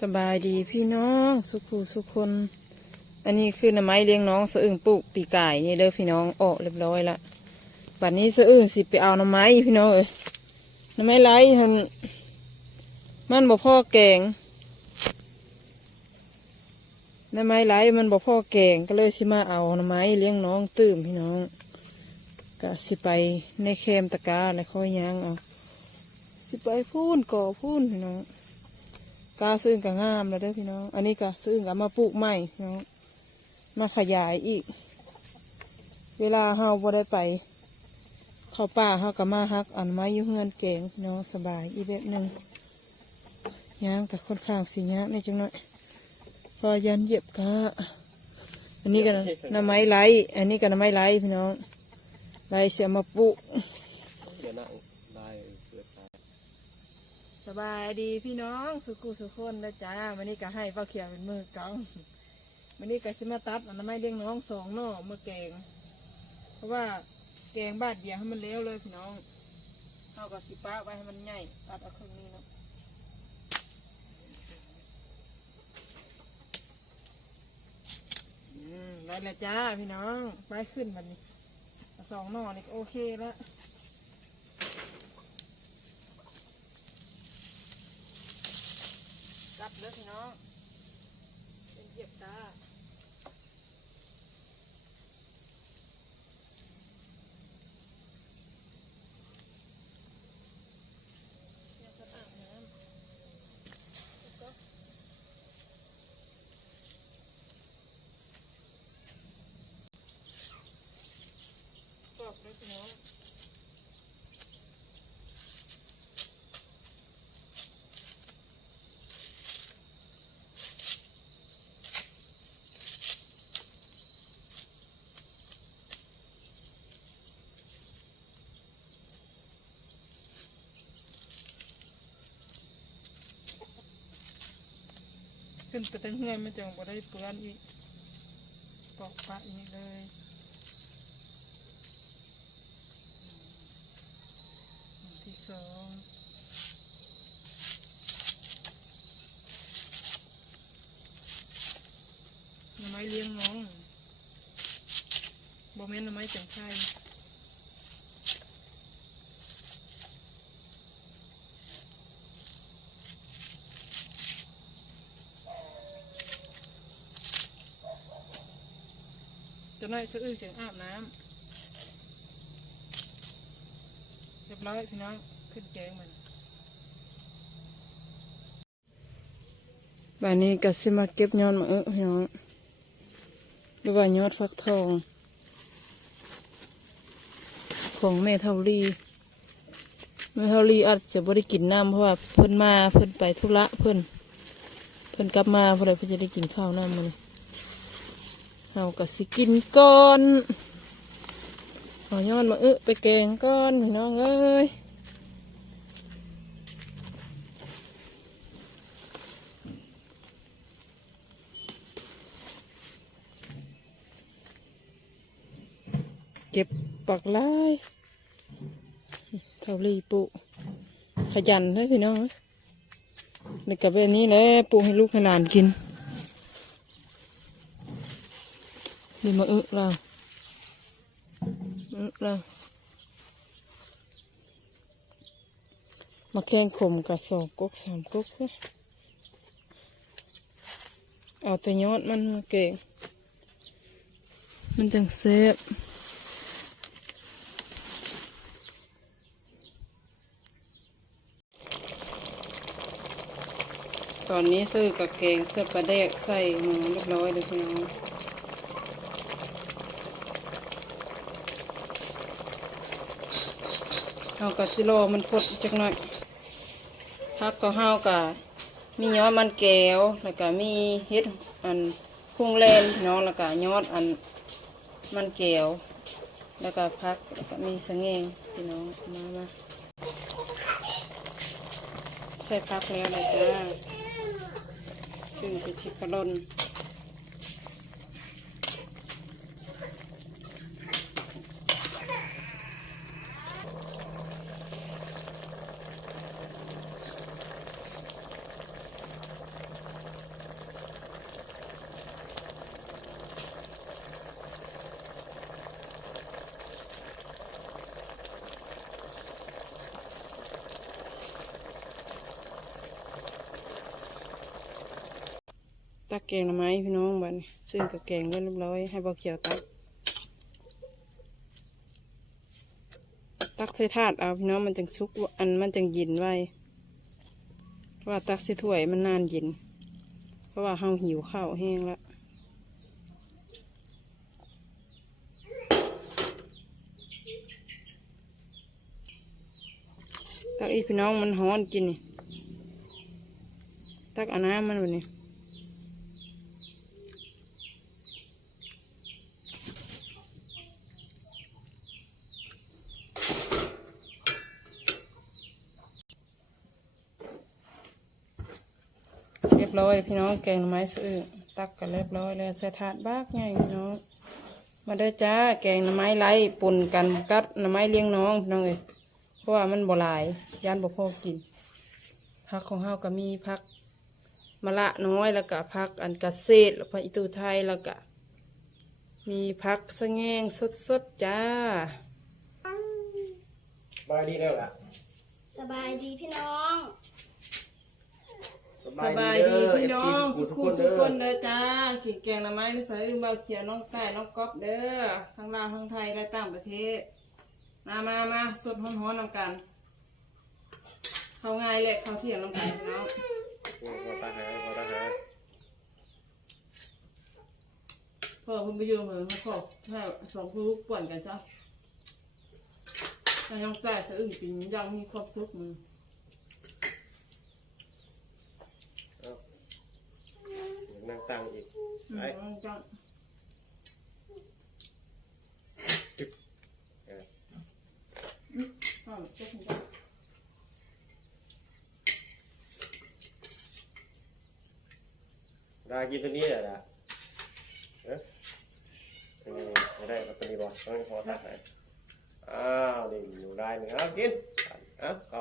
สบายดีพี่น้องสุขุสุคน อันนี้คือหน่อไม้เลี้ยงน้องสะอึ่งปลูกปีกไก่นี่เด้อพี่น้องออกเรียบร้อยละบัดนี้สะอึ่งสิไปเอาหน่อไม้พี่น้องเอ้ยหน่อไม้ไรมันมันบ่พ่อแกงหน่อไม้ไรมันบ่พ่อแกงก็เลยสิมาเอาหน่อไม้เลี้ยงน้องตื่มพี่น้องก็สิไปในแคมตะกร้าแล้วค่อยยางเอาสิไปพูนก่อพูนพี่น้อง กาซื้อกับงามแล้วเด้อพี่น้อง อันนี้ก็ซื้อกับมาปลูกใหม่พี่น้องมาขยายอีก เวลาเฮาบ่ได้ไป เข้าป่าเฮาก็มาฮักอันไม้ยุ่เฮือนเก่งพี่น้องสบายอีกแบบหนึ่งย่างกับค่อนข้างสียากในจังหน่อยพอยันเหยียบกะอันนี้ก็หน้ำไม้ไหลอันนี้ก็หน้ำไม้ไหลพี่น้องไหลเสียมาปลูกเดี๋ยวนั่งได้เกิดตายส บายดีพี่น้องสุขุสุขคนนะจ้าวันนี้ก็ให้เป้าเขียวเป็นมือกองวันนี้ก็สิมาตัดอันนั้นไม่เลี้ยงน้องสองน่อมาแกง เพราะว่าแกงบาดเดียวให้มันเลี้ยวเลยพี่น้องเอากับสิป้าไว้ให้มันใหญ่ตัดเอาครึ่งนี้เนาะอืมได้แล้วจ้าพี่น้องไปขึ้นมันนี้สองน่อนี่ก็โอเคแล้ว จับ เลยพี่น้อง เป็นเหยียบตาเนี่ยจะอาบน้ำแล้วก็ตอกเลยพี่น้อง ขึ้นไปทั้งเงื่อนมันจะบ่ได้เปื้อนอีกตอกปะอีกเลยอันที่สองหน่อไม้เลี้ยงน้องบ่แม่นหน่อไม้จังไทย จะน้อยสะอื้อจึงอาบน้ำเรียบร้อยพี่น้องขึ้นแกงมันบานนี้ก็สิมาเก็บยอดมะเอื้อพี่น้องหรือว่ายอดฟักทอง ของแม่เท่าลีแม่เท่าลีอาจจะบ่ได้กินน้ำเพราะว่าเพิ่นมาเพิ่นไปธุระเพิ่นเพิ่นกลับมาเพื่อเพิ่นจะได้กินข้าวน้ำมัน เฮาก็สิกินก่อนเอายอดมาเอื้อไปแกงก่อนพี่น้องเอ้ยเก็บปักลายเท่าลีปุขยันเลยพี่น้องแล้วกับแบบนี้แหละปลูกให้ลูกให้หลานกิน นี่มาอึเราอึเรามาแข่งข่มกับสองก๊กสามกกเว้ยเอาแต่ยอดมันเก่ง มันจังเซฟตอนนี้ซื้อกับเกงเสื้อปลาแดกใส่หมูเรียบร้อยเลยพี่น้อง เอากะสิโลมันพดจักหน่อยพักก็เฮากะมียอดมันแก้วแล้วก็มีเฮ็ดอันพุ่งแลนน้องแล้วก็ยอดอันมันแก้วแล้วก็พักแล้วก็มีสะเงงพี่น้องมามาใส่พักแล้วเลยจ้าซึ่งเป็นชิคกะลน ตักแกงหน่อไม้พี่น้องบัดนี้ซึ่งกับแกงไว้เรียบร้อยให้เบาเขียวตัก ตักใส่ถาดเอาพี่น้องมันจังซุกอันมันจังเยินไว้เพราะว่าตักใส่ถ้วยมันนานเย็นเพราะว่าเฮาหิวข้าวแห้งแล้วตักอีพี่น้องมันฮ้อนกินนี่ ตักอาน้ำมันวันนี้ บร้อย พี่น้องแกงหน่อไม้ซื้อตักกันเรียบร้อยแล้วใส่ถาดบากไงพี่น้องมาเด้อจ้าแกงหน่อไม้ไล่ปุ่นกันกัดหน่อไม้เลี้ยงน้องพี่น้องเอ้ยเพราะว่ามันบ่หลายย่านบ่พอกินผักของเฮาก็มีผักมะละน้อยแล้วก็ผักอันกระเศษแล้วผักอีตูไทยแล้วก็มีผักสะแงงสดๆจ้าบายดีแล้วล่ะ สบายดีพี่น้อง สบายดีพี่น้องสุขุสุขคนเด้อจ้ากินแกงหน่อไม้ในสายอื่นเบาเขียวน้องใต้น้องก๊อฟเด้อทั้งลาวทั้งไทยและต่างประเทศ มามามาสดฮ้อนๆนำกันเข้าง่ายเลยเข้าเที่ยงนำกันพี่น้องพอตาหาพอตาหาพ่อคุณไปอยู่เหมือนพ่อแค่สองลูกป่วนกันจ้ะถ้ายังใส่สะอึ้งกินยังมีความสุขมือ นั่งตั้งอีก อืม ไอ้มันจังอออ้าวเจ๊คุณจ้ะได้กินตัวนี้แหละล่ะเอ๊ะนี่ไม่ได้ตัวนี้บ่ต้องพอตาหาอ้าวนี่อยู่ได้หนึ่งเอากินอะเอา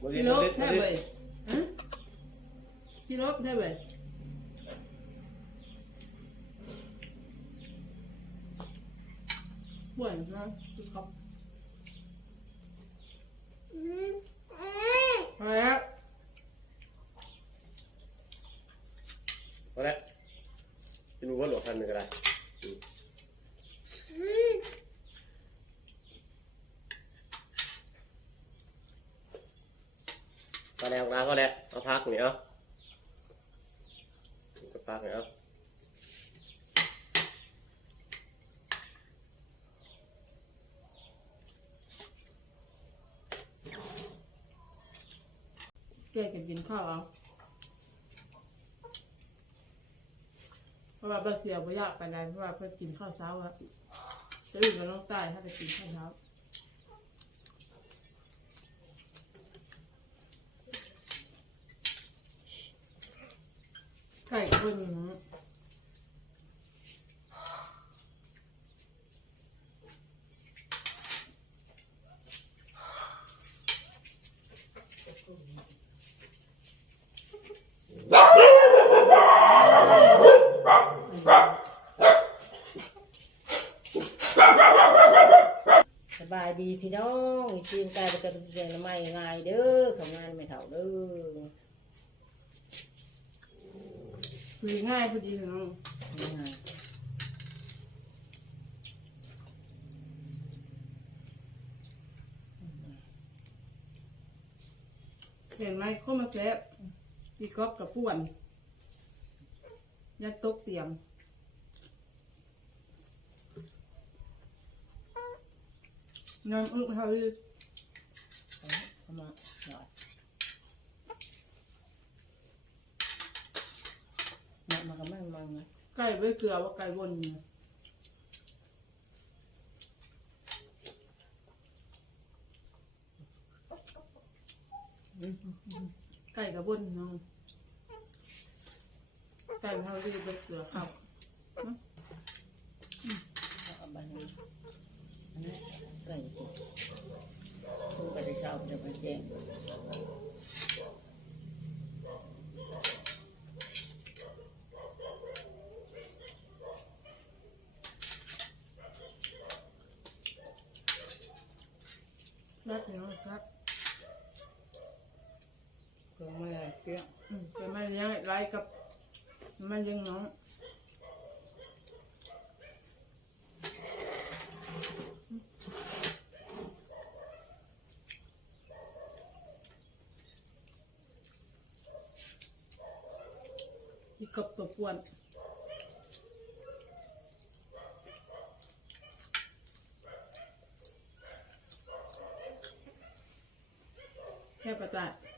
พี่ลบแท้เว้ยฮะพี่ลบแท้เว้ยป่วนนะคือครับไปแล้ว พอแล้วจะรู้ว่าหลวงพันหนึ่งก็ได้ ก็แล้วนะก็แล้วเอาพักเนี่ยเอาจะพักเนี่ยเอาแกเก็บกินข้าวเอาเพราะว่าเบาเสียบ่อยากไปไหนเพราะว่าเพิ่นกินข้าวเช้าอะจะอื่นก็ต้องใตายถ้าไปกินข้าวเช้า ไก่คนอยู่นสบายดีพี่น้องจีนไก่ประกันเรียนไม่ง่ายเด้อทำงานไม่เท่าเด้อ คือง่ายพอดีเน้องง่ายเห็นไหมเข้ามาแซบพี่ก๊อฟกับป่วนยัดตกเตียงน้ำอึ้งเท่าที่เอามาหน่อยเนี่ย มันก็ไม่มันไงไก่ไว้เกลือว่าไก่วนเนี่ไก่กับวนน้องไก่เท่าที่ไว้เกลือครับเอาไปให้อันนั้ไก่ติดคุณก็ได้เช้าจะมาแจ้ง รักเนียวรักก็ไม่ได้เปี้ยอืมไม่เลี้ยงไรกับไม่เลี้ยงน้องที่กับตัวปวน แค่ป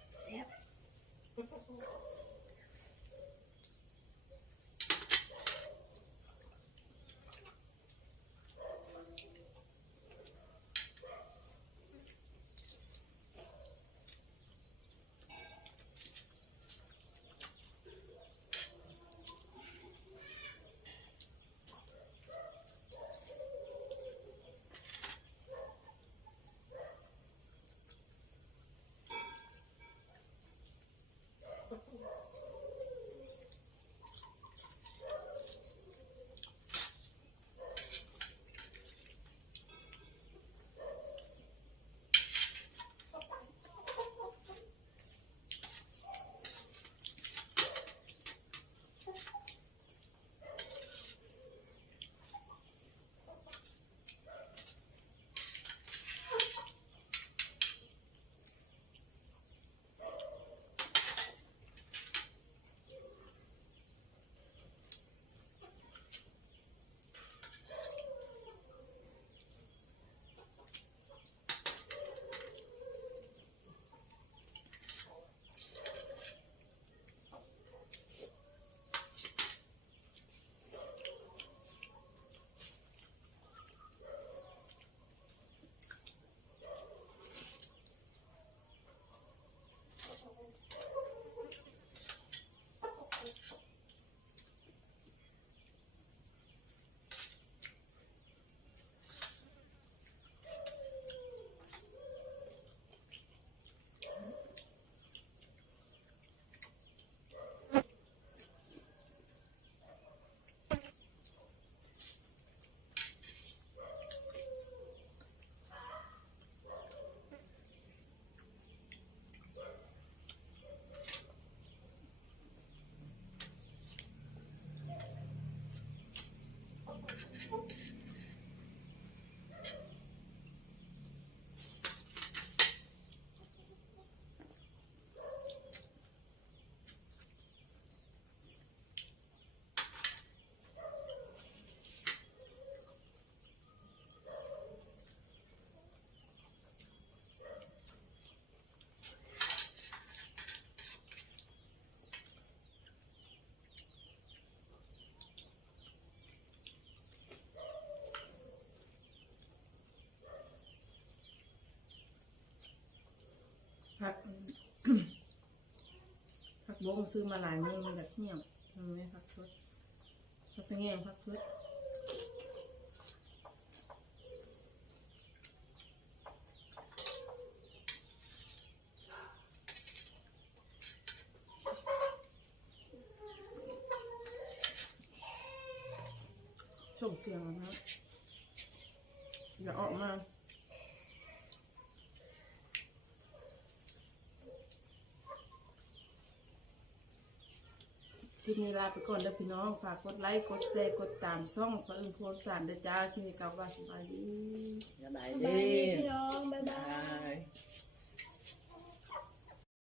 กบงซื้อมาหลายมือมันแบบเหี่ยวมันไม่ผักสดผักสะแงงผักสดส่งเสียงนะครับอย่าออกมา คลิปนี้ลาไปก่อนเด้อพี่น้องฝากกดไลค์กดแชร์กดตามช่องสะอึงโพลสารเด้อจ้าคลิปนี้กลับว่าสบายดี สบายสดีบายดีพี่น้อง บ๊ายบาบาย ย